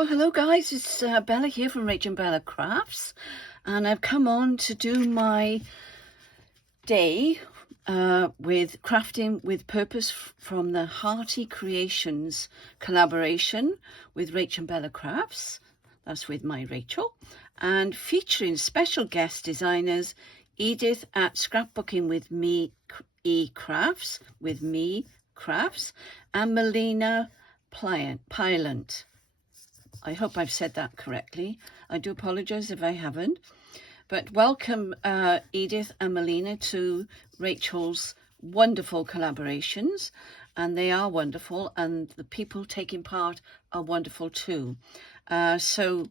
Well, hello guys, it's Bella here from Rachel and Bella Crafts, and I've come on to do my day with Crafting with Purpose from the Hearty Creations collaboration with Rachel and Bella Crafts. That's with my Rachel, and featuring special guest designers Edith at Scrapbooking with Me Crafts, and Melina Pylant. I hope I've said that correctly. I do apologize if I haven't. But welcome Edith and Melina to Rachel's wonderful collaborations. And they are wonderful, and the people taking part are wonderful too. So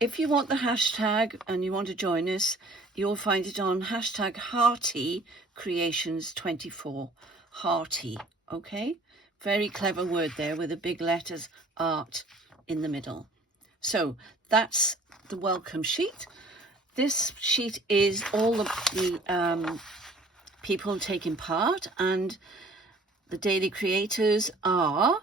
if you want the hashtag and you want to join us, you'll find it on hashtag Hearty Creations 24. Hearty, okay? Very clever word there with the big letters art in the middle. So that's the welcome sheet. This sheet is all the people taking part, and the daily creators are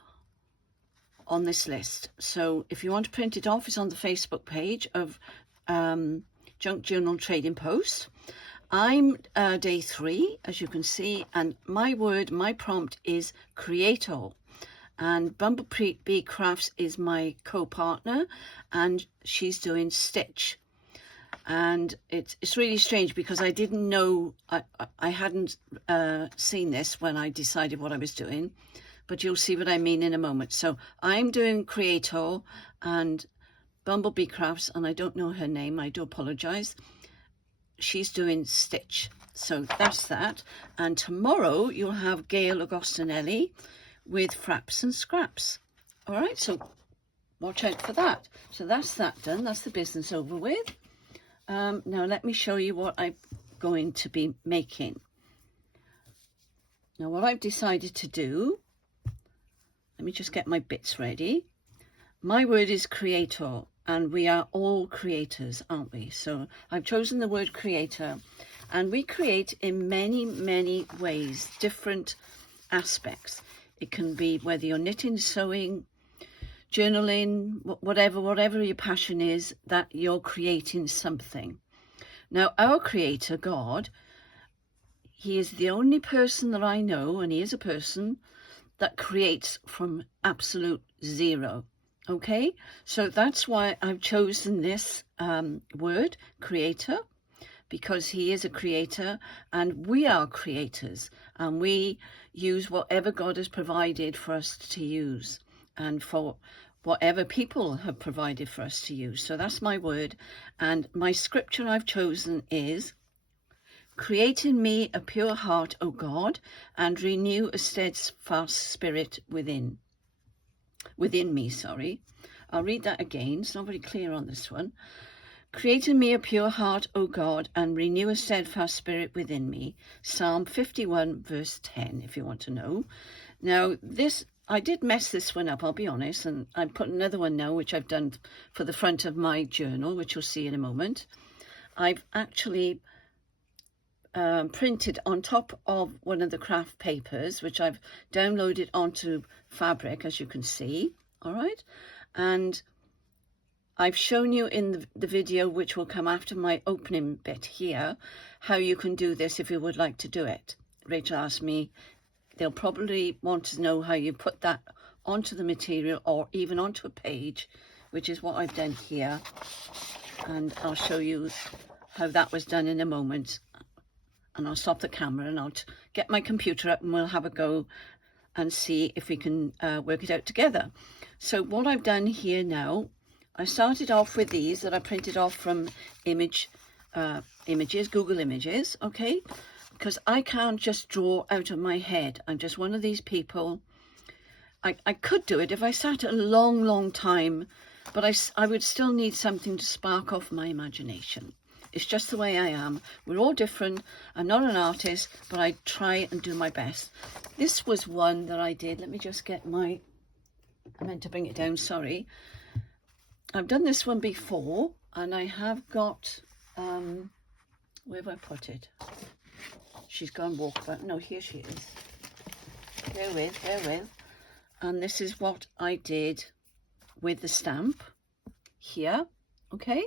on this list. So if you want to print it off, it's on the Facebook page of Junk Journal Trading Post. I'm day 3, as you can see, and my prompt is creator. And Bumblebee Crafts is my co-partner, and she's doing stitch. And it's really strange because I didn't know, I hadn't seen this when I decided what I was doing, but you'll see what I mean in a moment. So I'm doing creator, and Bumblebee Crafts, and I don't know her name, I do apologize, she's doing stitch. So that's that. And tomorrow you'll have Gail Agostinelli with fraps and scraps. All right, so watch out for that. So that's that done. That's the business over with. Now let me show you what I'm going to be making. Now what I've decided to do, let me just get my bits ready. My word is creator, and we are all creators, aren't we? So I've chosen the word creator, and we create in many, many ways, different aspects. It can be whether you're knitting, sewing, journaling, whatever your passion is, that you're creating something. Now, our creator, God, he is the only person that I know, and he is a person that creates from absolute zero. Okay, so that's why I've chosen this word, creator, because he is a creator and we are creators, and we use whatever God has provided for us to use, and for whatever people have provided for us to use. So that's my word, and my scripture I've chosen is, create in me a pure heart, O God, and renew a steadfast spirit within me. I'll read that again. It's not very clear on this one. Create in me a pure heart, O God, and renew a steadfast spirit within me. Psalm 51 verse 10, if you want to know. Now this, I did mess this one up, I'll be honest, and I put another one now, which I've done for the front of my journal, which you'll see in a moment. I've actually printed on top of one of the craft papers, which I've downloaded onto fabric, as you can see. All right, and I've shown you in the video, which will come after my opening bit here, how you can do this if you would like to do it. Rachel asked me, they'll probably want to know how you put that onto the material or even onto a page, which is what I've done here. And I'll show you how that was done in a moment. And I'll stop the camera and I'll get my computer up and we'll have a go and see if we can work it out together. So what I've done here now, I started off with these that I printed off from Google Images, okay? Because I can't just draw out of my head. I'm just one of these people. I could do it if I sat a long, long time, but I would still need something to spark off my imagination. It's just the way I am. We're all different. I'm not an artist, but I try and do my best. This was one that I did. Let me just get I meant to bring it down, sorry. I've done this one before, and I have got, where have I put it? She's gone walkabout. No, here she is. Bear with. And this is what I did with the stamp here, okay?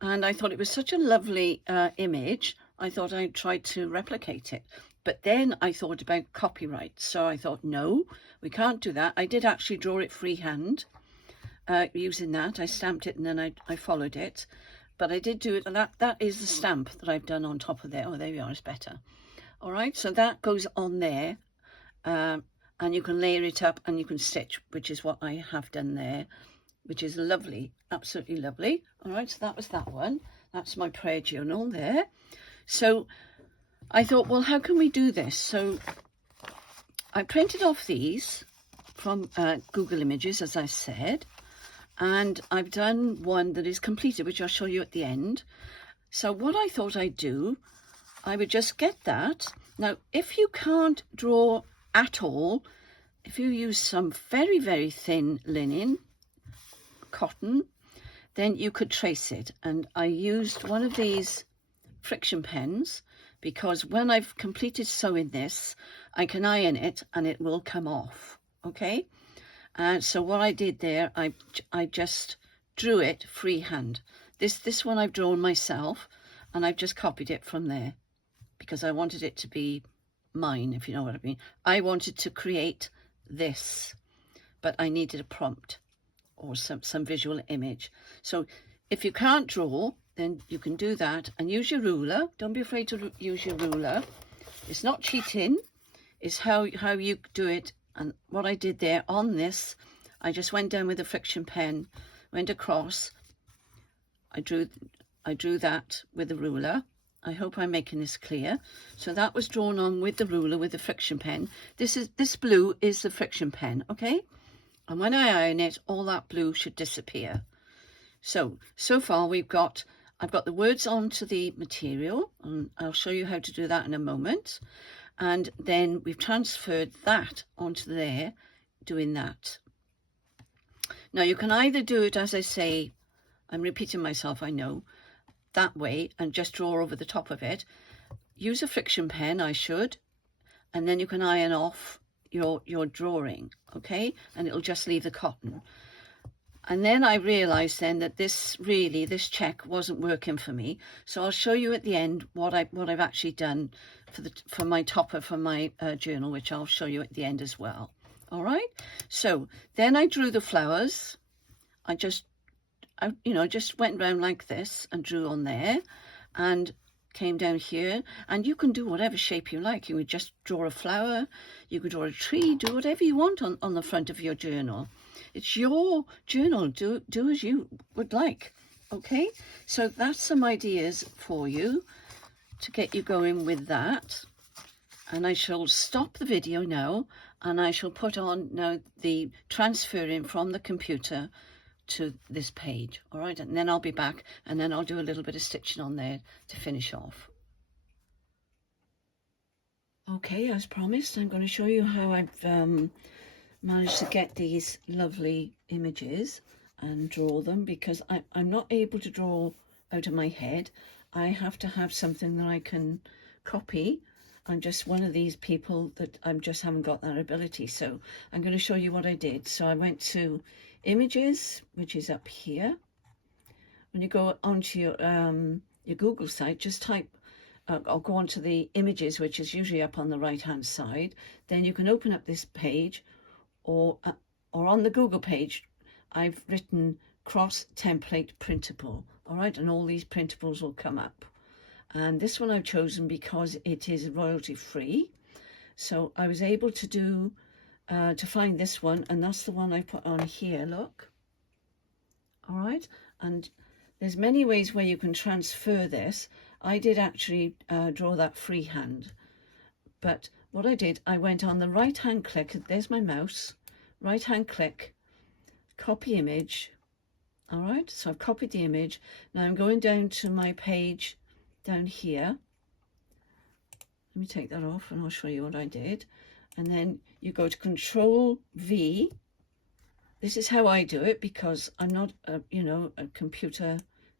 And I thought it was such a lovely image, I thought I'd try to replicate it. But then I thought about copyright, so I thought, no, we can't do that. I did actually draw it freehand using that. I stamped it and then I followed it. But I did do it, and that is the stamp that I've done on top of there. Oh, there we are, it's better. All right, so that goes on there, and you can layer it up and you can stitch, which is what I have done there, which is lovely, absolutely lovely. All right, so that was that one. That's my prayer journal there. So I thought, well, how can we do this? So I printed off these from Google Images, as I said, and I've done one that is completed, which I'll show you at the end. So what I thought I'd do, I would just get that. Now, if you can't draw at all, if you use some very, very thin linen, cotton, then you could trace it. And I used one of these friction pens, because when I've completed sewing this, I can iron it and it will come off, okay? And so what I did there, I just drew it freehand. This one I've drawn myself, and I've just copied it from there because I wanted it to be mine, if you know what I mean. I wanted to create this, but I needed a prompt or some visual image. So if you can't draw, then you can do that and use your ruler. Don't be afraid to use your ruler. It's not cheating, it's how you do it. And what I did there on this, I just went down with a friction pen, went across, I drew that with the ruler. I hope I'm making this clear. So that was drawn on with the ruler with the friction pen. This blue is the friction pen, okay? And when I iron it, all that blue should disappear. So far I've got the words onto the material, and I'll show you how to do that in a moment. And then we've transferred that onto there, doing that. Now you can either do it, as I say, I'm repeating myself, I know, that way, and just draw over the top of it. Use a friction pen, I should, and then you can iron off your drawing, okay? And it'll just leave the cotton. And then I realized then that this check wasn't working for me. So I'll show you at the end what I've actually done for my topper for my journal, which I'll show you at the end as well. All right. So then I drew the flowers. I just went around like this and drew on there, and came down here. And you can do whatever shape you like. You would just draw a flower. You could draw a tree. Do whatever you want on the front of your journal. It's your journal. Do as you would like. Okay, so that's some ideas for you to get you going with that. And I shall stop the video now, and I shall put on now the transferring from the computer to this page. All right, and then I'll be back, and then I'll do a little bit of stitching on there to finish off. Okay, as promised, I'm going to show you how I've managed to get these lovely images and draw them, because I'm not able to draw out of my head. I have to have something that I can copy. I'm just one of these people that I just haven't got that ability. So I'm going to show you what I did. So I went to images, which is up here. When you go onto your Google site, just type I'll go onto the images, which is usually up on the right hand side. Then you can open up this page, or on the Google page I've written cross template printable. All right, and all these printables will come up, and this one I've chosen because it is royalty free. So I was able to do to find this one, and that's the one I put on here. Look. All right, and there's many ways where you can transfer this. I did actually draw that freehand, but what I did, I went on the right hand click, there's my mouse, right hand click, copy image. All right, so I've copied the image. Now I'm going down to my page down here. Let me take that off and I'll show you what I did. And then you go to Control V. This is how I do it, because I'm not a computer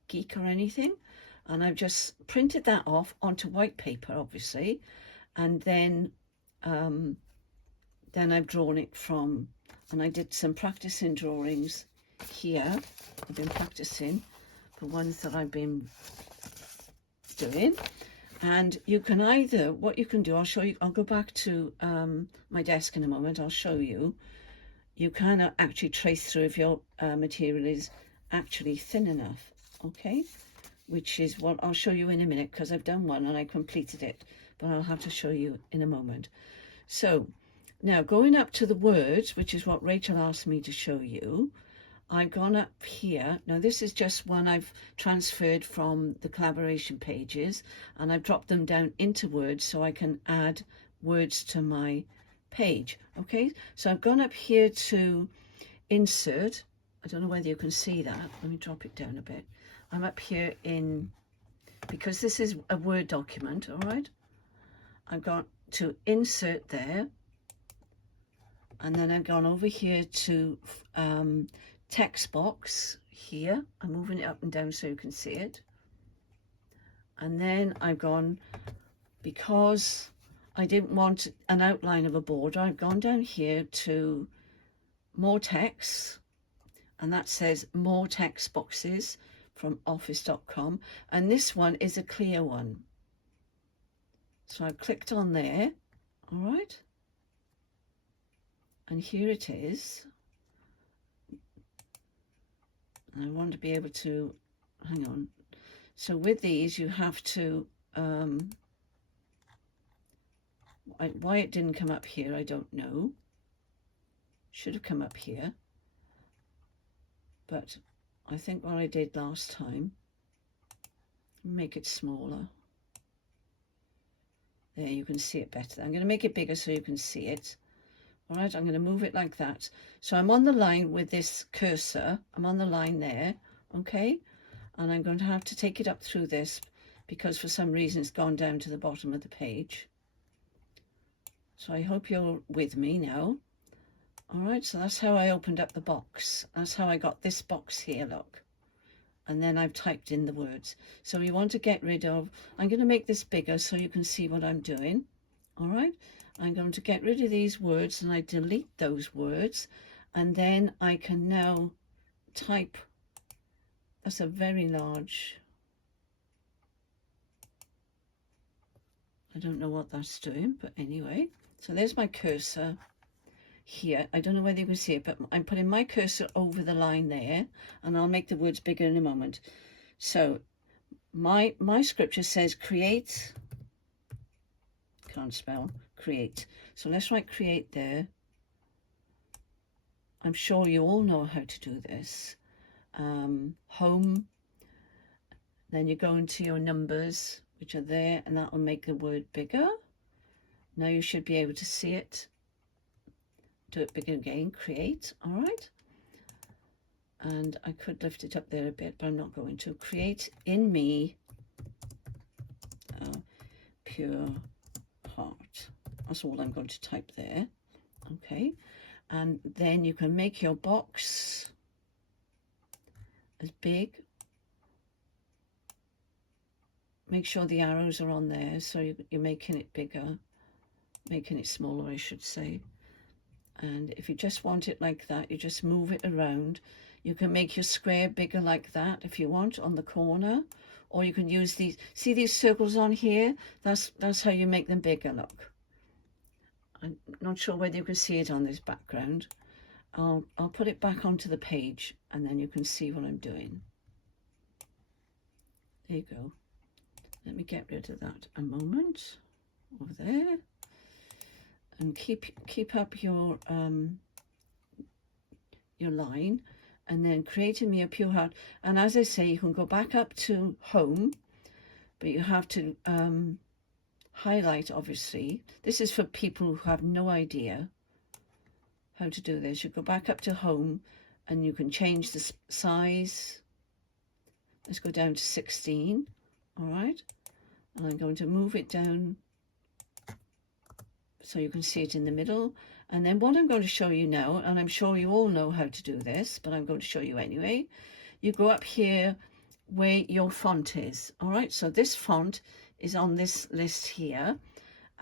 geek or anything. And I've just printed that off onto white paper, obviously, and then I've drawn it from, and I did some practicing drawings here. I've been practicing the ones that I've been doing. And you can either, what you can do, I'll show you, I'll go back to my desk in a moment, I'll show you. You can actually trace through if your material is actually thin enough, okay? Which is what I'll show you in a minute, because I've done one and I completed it, but I'll have to show you in a moment. So now going up to the words, which is what Rachel asked me to show you, I've gone up here. Now this is just one I've transferred from the collaboration pages, and I've dropped them down into words so I can add words to my page. Okay, so I've gone up here to insert. I don't know whether you can see that. Let me drop it down a bit. I'm up here in, because this is a Word document, all right? I've got to insert there, and then I've gone over here to text box here. I'm moving it up and down so you can see it. And then I've gone, because I didn't want an outline of a border, I've gone down here to more text, and that says more text boxes from office.com, and this one is a clear one. So I've clicked on there, all right, and here it is. I want to be able to, hang on. So with these, you have to, why it didn't come up here, I don't know. Should have come up here. But I think what I did last time, make it smaller. There, you can see it better. I'm going to make it bigger so you can see it. All right, I'm going to move it like that. So I'm on the line with this cursor. I'm on the line there, okay? And I'm going to have to take it up through this because for some reason it's gone down to the bottom of the page. So I hope you're with me now. All right, so that's how I opened up the box. That's how I got this box here, look. And then I've typed in the words. So we want to get rid of, I'm going to make this bigger so you can see what I'm doing. All right, I'm going to get rid of these words and I delete those words. And then I can now type, that's a very large, I don't know what that's doing, but anyway. So there's my cursor here. I don't know whether you can see it, but I'm putting my cursor over the line there, and I'll make the words bigger in a moment. So my scripture says create, can't spell, create. So let's write create there. I'm sure you all know how to do this. Home, then you go into your numbers, which are there, and that will make the word bigger. Now you should be able to see it. Do it bigger again, create, all right? And I could lift it up there a bit, but I'm not going to. Create in me a pure heart. That's all I'm going to type there, okay? And then you can make your box as big. Make sure the arrows are on there, so you're making it bigger, making it smaller, I should say. And if you just want it like that, you just move it around. You can make your square bigger like that if you want on the corner, or you can use these, see these circles on here? That's how you make them bigger, look. I'm not sure whether you can see it on this background. I'll put it back onto the page and then you can see what I'm doing. There you go. Let me get rid of that a moment. Over there. And keep up your line, and then creating me a pure heart. And as I say, you can go back up to home, but you have to highlight, obviously. This is for people who have no idea how to do this. You go back up to home and you can change the size. Let's go down to 16, all right? And I'm going to move it down so you can see it in the middle. And then what I'm going to show you now, and I'm sure you all know how to do this, but I'm going to show you anyway. You go up here where your font is. All right, so this font is on this list here,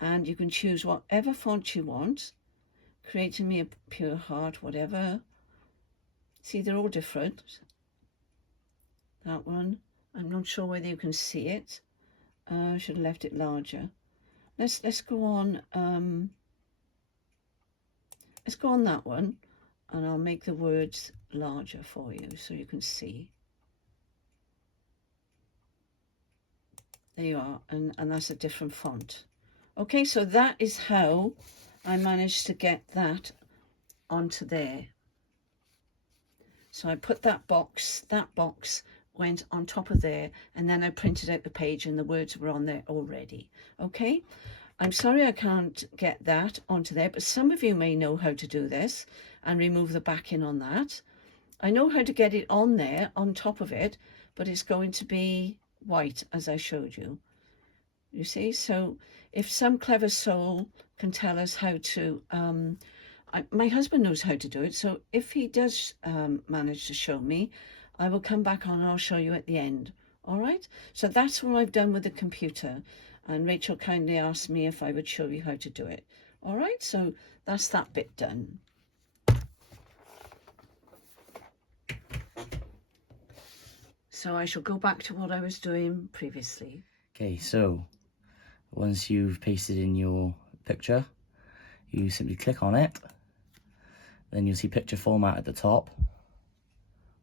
and you can choose whatever font you want. Creating me a pure heart, whatever. See, they're all different. That one, I'm not sure whether you can see it. I should have left it larger. Let's go on. Let's go on that one, and I'll make the words larger for you so you can see. There you are, and that's a different font. Okay, so that is how I managed to get that onto there. So I put that box went on top of there, and then I printed out the page and the words were on there already. Okay, I'm sorry I can't get that onto there, but some of you may know how to do this and remove the backing on that. I know how to get it on there, on top of it, but it's going to be white, as I showed you. You see, so if some clever soul can tell us how to, my husband knows how to do it, so if he does manage to show me, I will come back on and I'll show you at the end. All right, so that's what I've done with the computer, and Rachel kindly asked me if I would show you how to do it. All right, so that's that bit done. So I shall go back to what I was doing previously. Okay, so once you've pasted in your picture, you simply click on it. Then you'll see picture format at the top.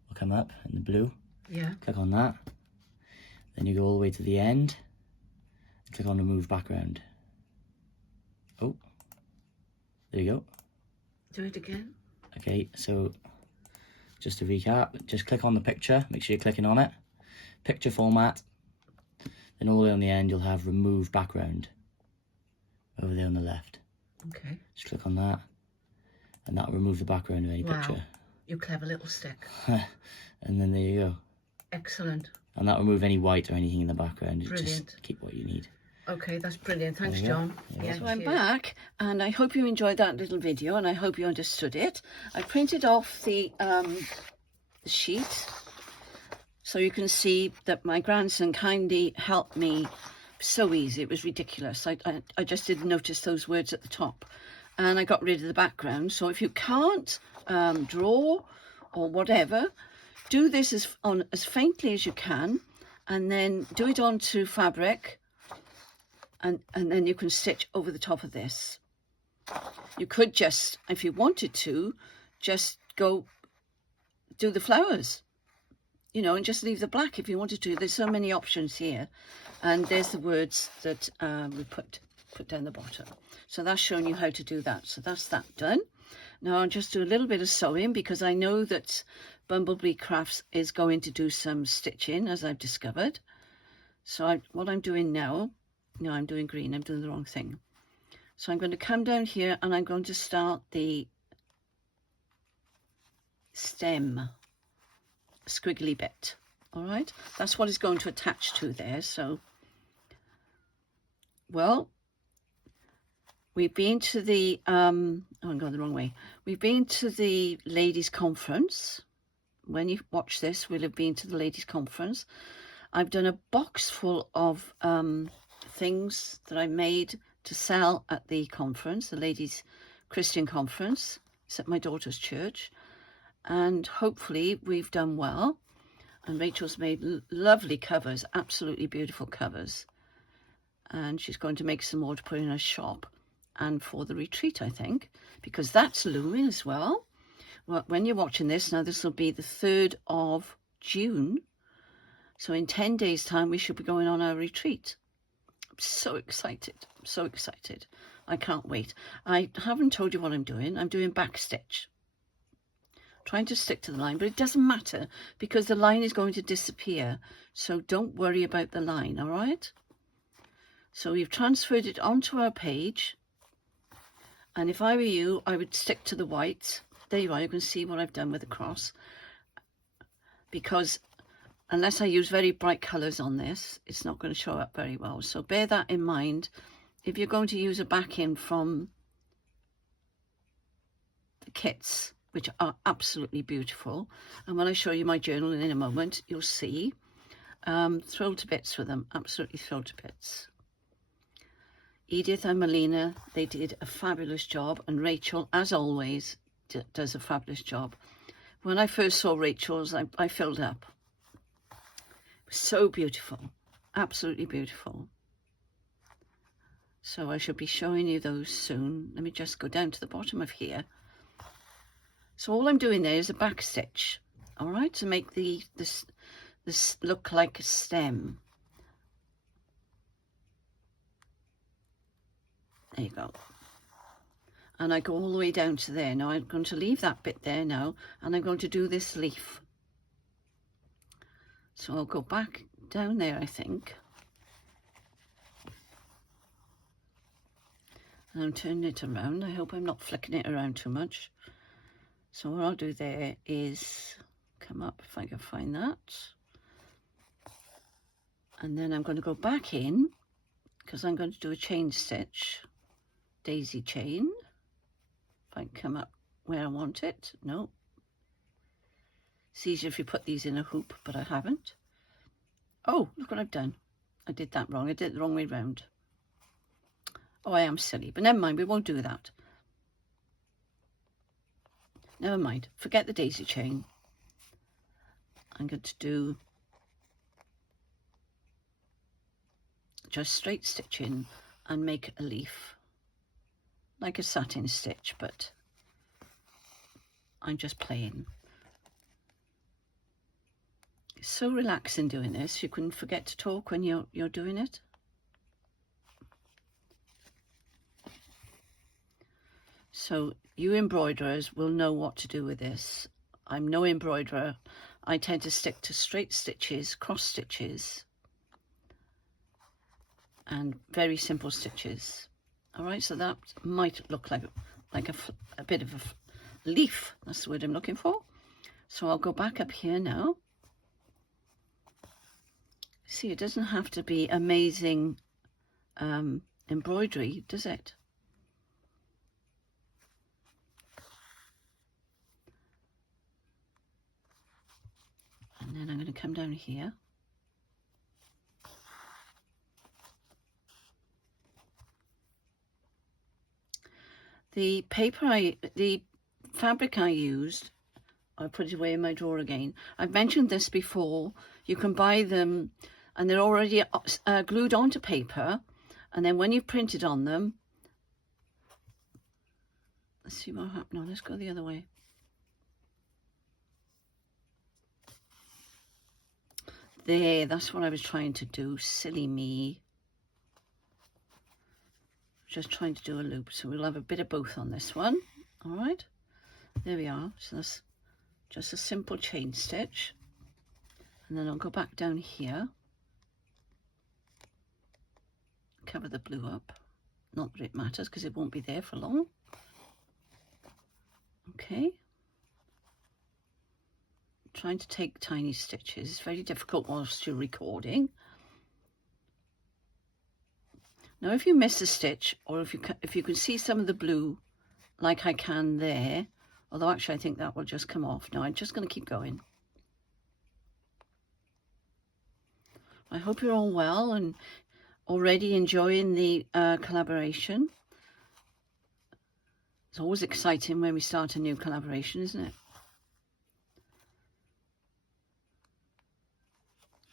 Will come up in the blue. Yeah. Click on that. Then you go all the way to the end. Click on remove background. Oh, there you go. Do it again. Okay, so just to recap, just click on the picture, make sure you're clicking on it, picture format, then all the way on the end you'll have remove background over there on the left. Okay. Just click on that, and that will remove the background of any picture. You clever little stick. And then there you go. Excellent. And that will remove any white or anything in the background. Brilliant. Just keep what you need. Okay, that's brilliant. Thanks, John. Yeah, so I'm back, and I hope you enjoyed that little video, and I hope you understood it. I printed off the sheet, so you can see that my grandson kindly helped me so easy. It was ridiculous. I just didn't notice those words at the top, and I got rid of the background. So if you can't draw or whatever, do this as faintly as you can, and then do it onto fabric. And then you can stitch over the top of this. You could just, if you wanted to, just go do the flowers, you know, and just leave the black if you wanted to. There's so many options here. And there's the words that we put down the bottom. So that's showing you how to do that. So that's that done. Now I'll just do a little bit of sewing, because I know that Bumblebee Crafts is going to do some stitching, as I've discovered. So what I'm doing now, no, I'm doing green, I'm doing the wrong thing. So I'm going to come down here and I'm going to start the stem squiggly bit. All right, that's what it's going to attach to there. So, well, we've been to the, oh, I'm going the wrong way. We've been to the ladies' conference. When you watch this, we'll have been to the ladies' conference. I've done a box full of things that I made to sell at the conference, the ladies' Christian conference. It's at my daughter's church, and hopefully we've done well. And Rachel's made lovely covers, absolutely beautiful covers, and she's going to make some more to put in her shop and for the retreat, I think, because that's looming as well. Well, when you're watching this now, this will be the 3rd of June, so in 10 days time we should be going on our retreat. So excited, so excited. I can't wait. I haven't told you what I'm doing. I'm doing back stitch, trying to stick to the line, but it doesn't matter because the line is going to disappear, so don't worry about the line. All right, so we've transferred it onto our page, and if I were you, I would stick to the white. There you are. You can see what I've done with the cross, because unless I use very bright colours on this, it's not going to show up very well. So bear that in mind if you're going to use a backing from the kits, which are absolutely beautiful. And when I show you my journal in a moment, you'll see. Thrilled to bits with them, absolutely thrilled to bits. Edith and Melina, they did a fabulous job, and Rachel, as always, does a fabulous job When I first saw Rachel's, I filled up. It was so beautiful, absolutely beautiful. So I should be showing you those soon. Let me just go down to the bottom of here. So all I'm doing there is a back stitch, all right, to make this look like a stem. There you go. And I go all the way down to there. Now I'm going to leave that bit there now, and I'm going to do this leaf. So I'll go back down there, I think. And I'm turning it around. I hope I'm not flicking it around too much. So what I'll do there is come up, if I can find that. And then I'm going to go back in, because I'm going to do a chain stitch, daisy chain. If I can come up where I want it. No. It's easier if you put these in a hoop, but I haven't. Oh, look what I've done. I did that wrong. I did it the wrong way round. Oh, I am silly, but never mind, we won't do that. Never mind, forget the daisy chain. I'm going to do just straight stitching and make a leaf. Like a satin stitch, but I'm just playing. It's so relaxing doing this, you can forget to talk when you're doing it. So you embroiderers will know what to do with this. I'm no embroiderer. I tend to stick to straight stitches, cross stitches, and very simple stitches. All right, so that might look like a bit of a leaf. That's the word I'm looking for. So I'll go back up here now. See, it doesn't have to be amazing embroidery, does it? And then I'm going to come down here. The fabric I used, I put it away in my drawer again. I've mentioned this before. You can buy them and they're already glued onto paper. And then when you've printed on them, let's see what happened. Now let's go the other way. There, that's what I was trying to do. Silly me. Just trying to do a loop. So we'll have a bit of both on this one. All right. There we are. So that's just a simple chain stitch. And then I'll go back down here. Cover the blue up. Not that it matters because it won't be there for long. Okay. Trying to take tiny stitches. It's very difficult whilst you're recording. Now if you miss a stitch, or if you can see some of the blue like I can there, although actually I think that will just come off. Now I'm just going to keep going. I hope you're all well and already enjoying the collaboration. It's always exciting when we start a new collaboration, isn't it?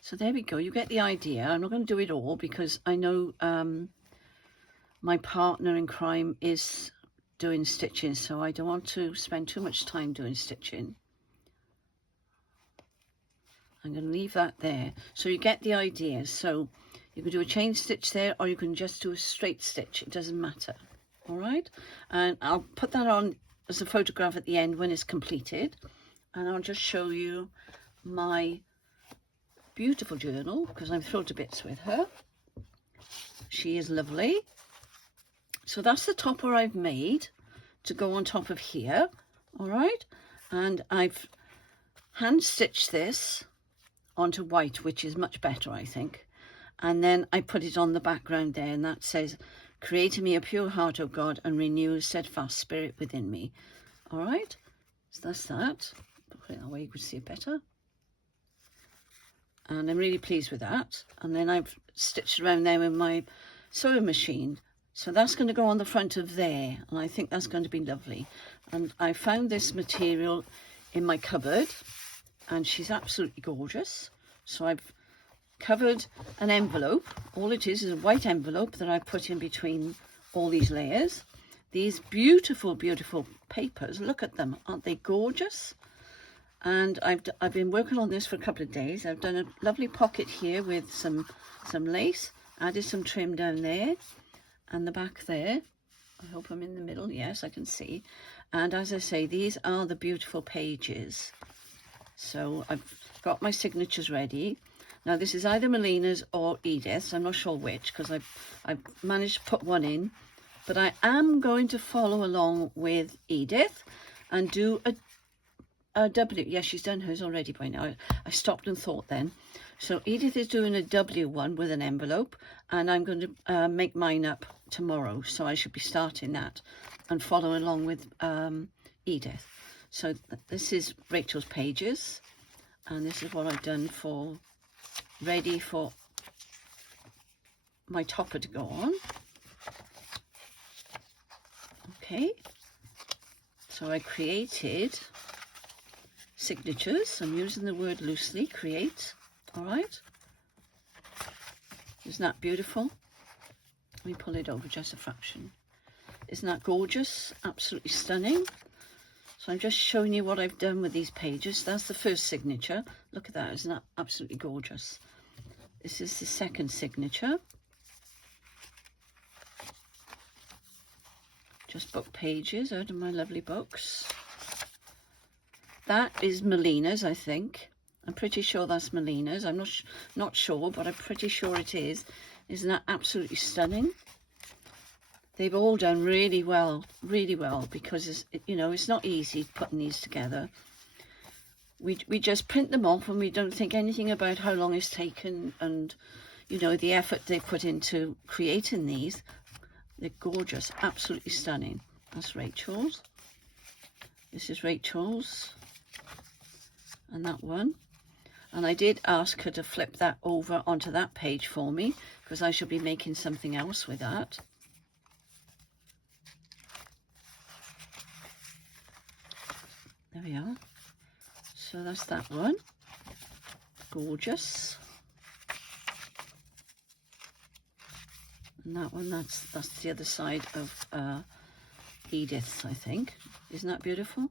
So there we go, you get the idea. I'm not going to do it all because I know my partner in crime is doing stitching, so I don't want to spend too much time doing stitching. I'm going to leave that there. So you get the idea. So you can do a chain stitch there or you can just do a straight stitch. It doesn't matter. All right. And I'll put that on as a photograph at the end when it's completed. And I'll just show you my beautiful journal because I'm thrilled to bits with her. She is lovely. So that's the topper I've made to go on top of here. All right. And I've hand stitched this onto white, which is much better, I think. And then I put it on the background there, and that says, "Create in me a pure heart, O God, and renew a steadfast spirit within me." All right, so that's that. Put it that way you can see it better. And I'm really pleased with that. And then I've stitched around there with my sewing machine. So that's going to go on the front of there, and I think that's going to be lovely. And I found this material in my cupboard, and she's absolutely gorgeous. So I've covered an envelope. All it is a white envelope that I put in between all these layers. These beautiful, beautiful papers, look at them, aren't they gorgeous? And I've been working on this for a couple of days. I've done a lovely pocket here with some lace, added some trim down there and the back there. I hope I'm in the middle. Yes, I can see. And as I say, these are the beautiful pages. So I've got my signatures ready. Now this is either Melina's or Edith's. I'm not sure which, because I've managed to put one in. But I am going to follow along with Edith and do a W. Yes, she's done hers already by now. I stopped and thought then. So Edith is doing a W one with an envelope, and I'm going to make mine up tomorrow. So I should be starting that and follow along with Edith. So this is Rachel's pages, and this is what I've done for ready for my topper to go on. Okay, so I created signatures. I'm using the word loosely, create. All right, isn't that beautiful? Let me pull it over just a fraction. Isn't that gorgeous? Absolutely stunning. So I'm just showing you what I've done with these pages. That's the first signature. Look at that, isn't that absolutely gorgeous? This is the second signature. Just book pages out of my lovely books. That is Melina's, I think. I'm pretty sure that's Melina's. I'm not sure, but I'm pretty sure it is. Isn't that absolutely stunning? They've all done really well, because it's not easy putting these together. We just print them off and we don't think anything about how long it's taken and the effort they put into creating these. They're gorgeous, absolutely stunning. That's Rachel's. This is Rachel's, and that one. And I did ask her to flip that over onto that page for me, because I shall be making something else with that. There we are. So that's that one. Gorgeous. And that one, that's the other side of Edith's, I think. Isn't that beautiful?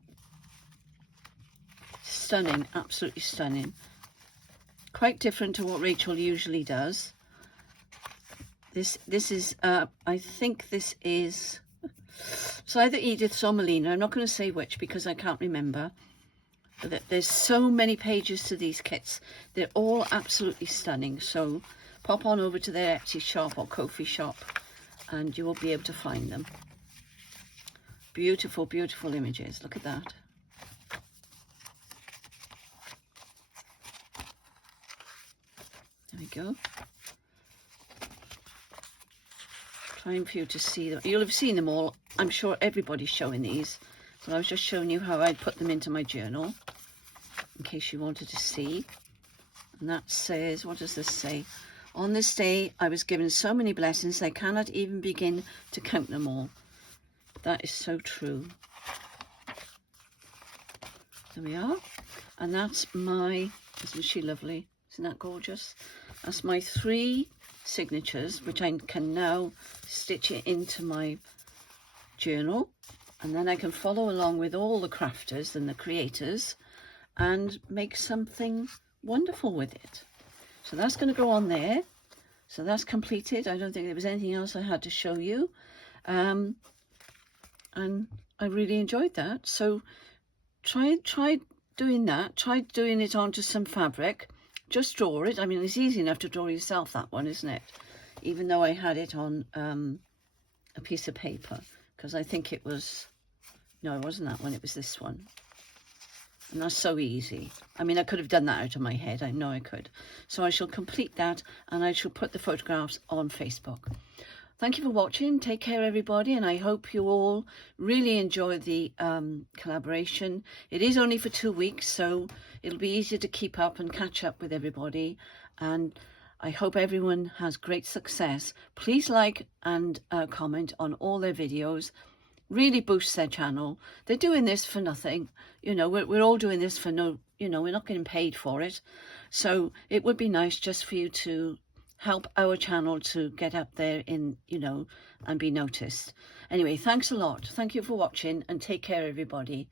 Stunning, absolutely stunning. Quite different to what Rachel usually does. This is, I think this is, it's either Edith's or Melina. I'm not going to say which because I can't remember. But there's so many pages to these kits. They're all absolutely stunning. So pop on over to their Etsy shop or KoFi shop and you will be able to find them. Beautiful, beautiful images. Look at that. There we go. Trying for you to see them. You'll have seen them all. I'm sure everybody's showing these. But I was just showing you how I put them into my journal, in case you wanted to see. And that says, what does this say? On this day, I was given so many blessings, I cannot even begin to count them all. That is so true. There we are. And that's my, isn't she lovely? Isn't that gorgeous? That's my 3 signatures, which I can now stitch it into my journal. And then I can follow along with all the crafters and the creators and make something wonderful with it. So that's going to go on there. So that's completed. I don't think there was anything else I had to show you. And I really enjoyed that. So try doing that. Try doing it onto some fabric. Just draw it. I mean, it's easy enough to draw yourself, that one, isn't it? Even though I had it on a piece of paper. Because I think it was... No, it wasn't that one. It was this one. And that's so easy. I mean, I could have done that out of my head. I know I could. So I shall complete that and I shall put the photographs on Facebook. Thank you for watching. Take care, everybody. And I hope you all really enjoy the collaboration. It is only for 2 weeks, so it'll be easier to keep up and catch up with everybody. And I hope everyone has great success. Please like and comment on all their videos. really boost their channel. They're doing this for nothing. You know, we're all doing this for no, you know, we're not getting paid for it. So it would be nice just for you to help our channel to get up there in, you know, and be noticed. Anyway, thanks a lot. Thank you for watching, and take care, everybody.